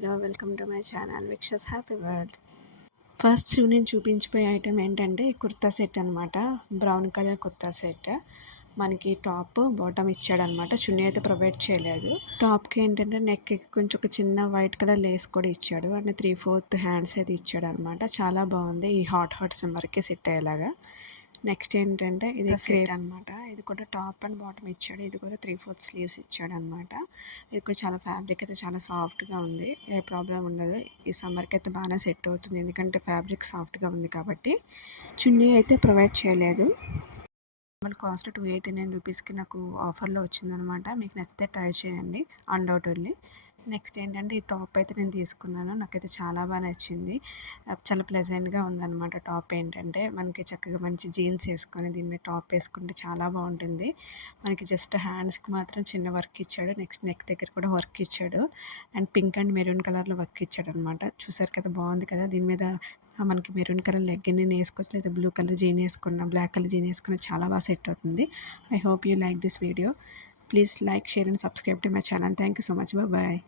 Hello welcome to my channel విక్షస్ happy world. First నేను చూపించిపోయే ఐటెం ఏంటంటే కుర్తా సెట్ అనమాట. Brown colour kurta set. మనకి టాప్ బాటమ్ ఇచ్చాడనమాట. చున్నీ అయితే ప్రొవైడ్ చేయలేదు. టాప్కి ఏంటంటే నెక్కి కొంచెం ఒక చిన్న వైట్ కలర్ లేస్ కూడా ఇచ్చాడు. అంటే 3/4 హ్యాండ్స్ అయితే ఇచ్చాడు అనమాట. చాలా బాగుంది. ఈ హాట్ సమ్మర్కి సెట్ అయ్యేలాగా. నెక్స్ట్ ఏంటంటే ఇది క్రేప్ అనమాట. ఇది కూడా టాప్ అండ్ బాటమ్ ఇచ్చాడు. ఇది కూడా 3/4 స్లీవ్స్ ఇచ్చాడు అనమాట. ఇది కూడా చాలా ఫ్యాబ్రిక్ అయితే చాలా సాఫ్ట్గా ఉంది. ఏ ప్రాబ్లం ఉండదు. ఈ సమ్మర్కి అయితే బాగానే సెట్ అవుతుంది. ఎందుకంటే ఫ్యాబ్రిక్ సాఫ్ట్గా ఉంది కాబట్టి. చున్నీ అయితే ప్రొవైడ్ చేయలేదు. నార్మల్ కాస్ట్ 289 రూపీస్కి నాకు ఆఫర్లో వచ్చిందనమాట. మీకు నచ్చితే ట్రై చేయండి అన్డౌటెడ్లీ. నెక్స్ట్ ఏంటంటే ఈ టాప్ అయితే నేను తీసుకున్నాను. నాకైతే చాలా బాగా నచ్చింది. చాలా ప్లెజెంట్గా ఉందన్నమాట. టాప్ ఏంటంటే మనకి చక్కగా మంచి జీన్స్ వేసుకొని దీని మీద టాప్ వేసుకుంటే చాలా బాగుంటుంది. మనకి జస్ట్ హ్యాండ్స్కి మాత్రం చిన్న వర్క్ ఇచ్చాడు. నెక్స్ట్ నెక్ దగ్గర కూడా వర్క్ ఇచ్చాడు. అండ్ పింక్ అండ్ మెరూన్ కలర్లో వర్క్ ఇచ్చాడు అనమాట. చూసారు కదా, బాగుంది కదా. దీని మీద మనకి మెరూన్ కలర్ లెగ్గిన్ వేసుకోవచ్చు, లేదా బ్లూ కలర్ జీన్ వేసుకున్న, బ్లాక్ కలర్ జీన్ వేసుకున్న చాలా బాగా సెట్ అవుతుంది. I hope you like this video. Please like, share and subscribe to my channel. Thank you so much. Bye bye.